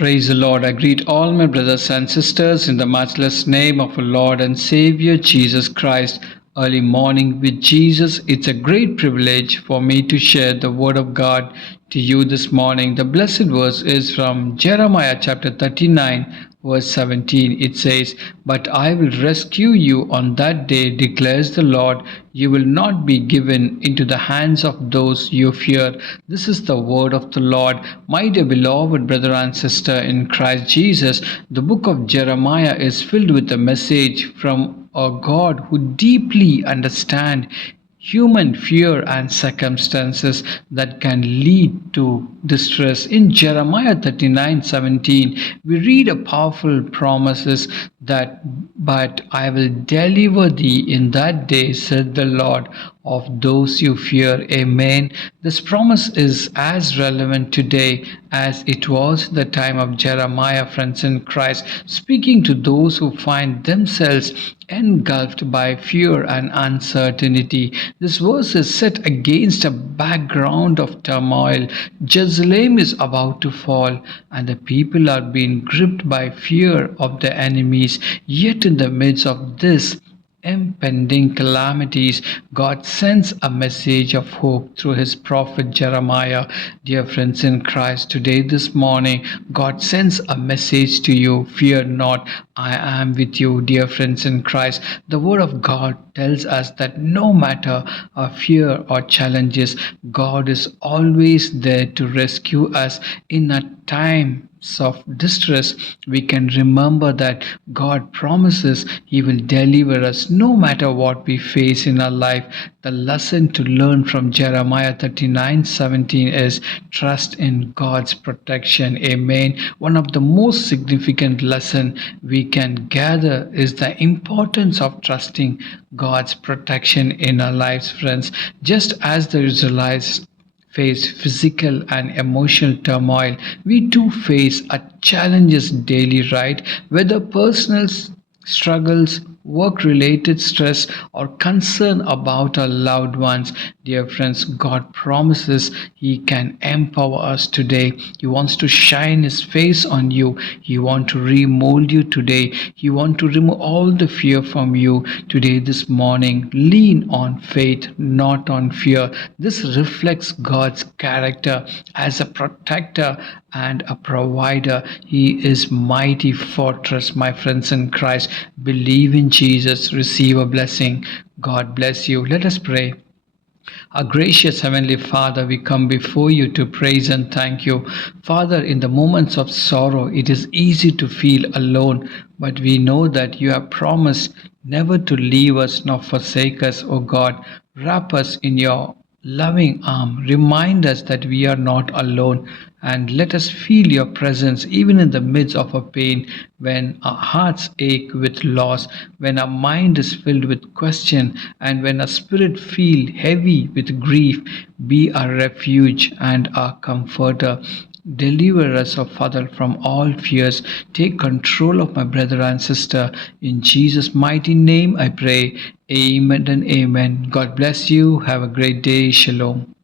Praise the Lord. I greet all my brothers and sisters in the matchless name of our Lord and Savior Jesus Christ. Early morning with Jesus. It's a great privilege for me to share the Word of God to you this morning. The blessed verse is from Jeremiah chapter 39, verse 17. It says, "But I will rescue you on that day, declares the Lord. You will not be given into the hands of those you fear." This is the word of the Lord. My dear beloved brother and sister in Christ Jesus, the book of Jeremiah is filled with a message from a God who deeply understands human fear and circumstances that can lead to distress. In Jeremiah 39:17, we read a powerful promises that, "But I will deliver thee in that day, said the Lord, of those you fear." Amen. This promise is as relevant today as it was the time of Jeremiah, friends in Christ, speaking to those who find themselves engulfed by fear and uncertainty. This verse is set against a background of turmoil. Jerusalem is about to fall, and the people are being gripped by fear of the enemies. Yet, in the midst of this impending calamities, God sends a message of hope through his prophet Jeremiah. Dear friends in Christ, today, this morning, God sends a message to you. Fear not, I am with you, dear friends in Christ. The word of God tells us that no matter our fear or challenges, God is always there to rescue us in a time of distress. We can remember that God promises He will deliver us no matter what we face in our life. The lesson to learn from Jeremiah 39:17 is trust in God's protection. Amen. One of the most significant lessons we can gather is the importance of trusting God's protection in our lives, friends. Just as the Israelites face physical and emotional turmoil, we too face a challenges daily, right? Whether personal struggles, work related stress, or concern about our loved ones, dear friends, God promises He can empower us today. He wants to shine His face on you. He wants to remold you today. He wants to remove all the fear from you today, this morning. Lean on faith, not on fear. This reflects God's character as a protector and a provider. He is mighty fortress, my friends in Christ. Believe in Jesus, receive a blessing. God bless you. Let us pray. Our gracious Heavenly Father, we come before you to praise and thank you. Father, in the moments of sorrow, it is easy to feel alone, but we know that you have promised never to leave us nor forsake us, O God. Wrap us in your loving arm. Remind us that we are not alone, and let us feel your presence even in the midst of our pain. When our hearts ache with loss, when our mind is filled with question, and when our spirit feel heavy with grief, be our refuge and our comforter. Deliver us, O Father, from all fears. Take control of my brother and sister. In Jesus' mighty name I pray. Amen and amen. God bless you. Have a great day. Shalom.